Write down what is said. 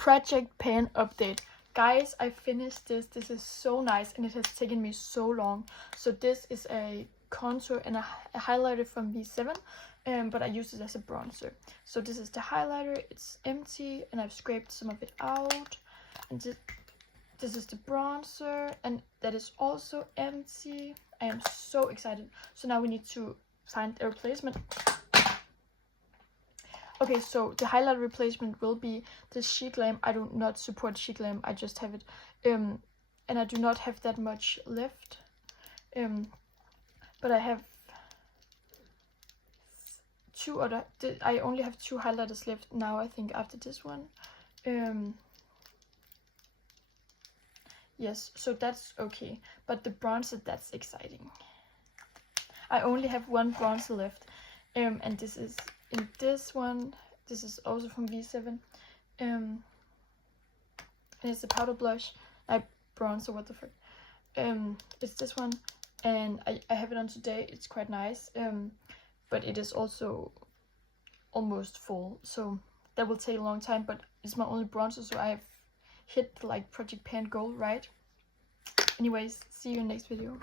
project pan update. Guys, I finished this. This is so nice and it has taken me so long. So this is a contour and a highlighter from V7, but I use it as a bronzer. So this is the highlighter. It's empty and I've scraped some of it out. And this is the bronzer and that is also empty. I am so excited. So now we need to find a replacement. Okay, so the highlight replacement will be the Sheet Glam. I do not support Sheet Glam, I just have it. And I do not have that much left. But I have I only have 2 highlighters left now, I think, after this one. Yes, so that's okay. But the bronzer, that's exciting. I only have 1 bronzer left. And this is in this one. This is also from V7. And it's a powder blush. Bronzer, what the frick. It's this one. And I have it on today. It's quite nice. But it is also almost full. So that will take a long time. But it's my only bronzer. So I have hit like Project Pan goal, right? Anyways, see you in the next video.